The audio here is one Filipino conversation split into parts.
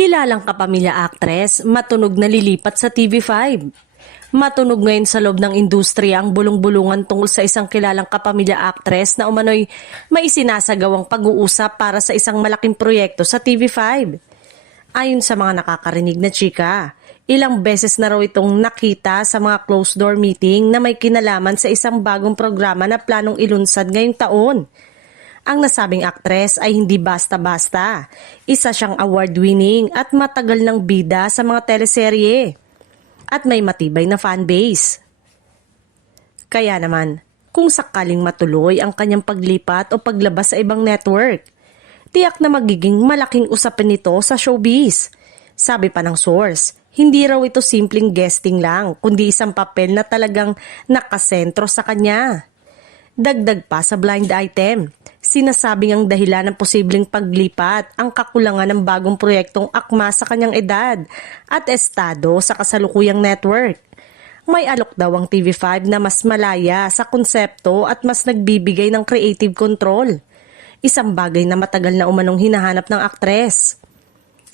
Kilalang kapamilya actress, matunog na lilipat sa TV5. Matunog ngayon sa loob ng industriya ang bulong-bulungan tungkol sa isang kilalang kapamilya actress na umano'y may isinasagawang pag-uusap para sa isang malaking proyekto sa TV5. Ayon sa mga nakakarinig na chika, ilang beses na raw itong nakita sa mga closed-door meeting na may kinalaman sa isang bagong programa na planong ilunsad ngayong taon. Ang nasabing aktres ay hindi basta-basta. Isa siyang award-winning at matagal ng bida sa mga teleserye. At may matibay na fanbase. Kaya naman, kung sakaling matuloy ang kanyang paglipat o paglabas sa ibang network, tiyak na magiging malaking usapin nito sa showbiz. Sabi pa ng source, hindi raw ito simpleng guesting lang, kundi isang papel na talagang nakasentro sa kanya. Dagdag pa sa blind item, sinasabing ang dahilan ng posibleng paglipat ang kakulangan ng bagong proyektong akma sa kanyang edad at estado sa kasalukuyang network. May alok daw ang TV5 na mas malaya sa konsepto at mas nagbibigay ng creative control. Isang bagay na matagal na umanong hinahanap ng aktres.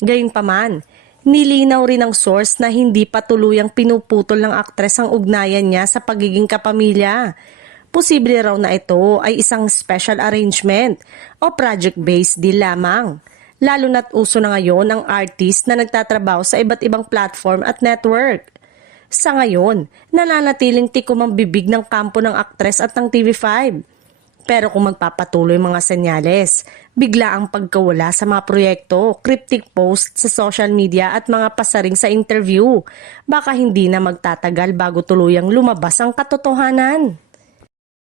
Gayunpaman, nilinaw rin ng source na hindi pa tuluyang pinuputol ng aktres ang ugnayan niya sa pagiging kapamilya. Posible raw na ito ay isang special arrangement o project-based deal lamang. Lalo na't uso na ngayon ang artist na nagtatrabaho sa iba't ibang platform at network. Sa ngayon, nananatiling tikom ang bibig ng kampo ng aktres at ng TV5. Pero kung magpapatuloy mga senyales, bigla ang pagkawala sa mga proyekto, cryptic post sa social media at mga pasaring sa interview, baka hindi na magtatagal bago tuluyang lumabas ang katotohanan.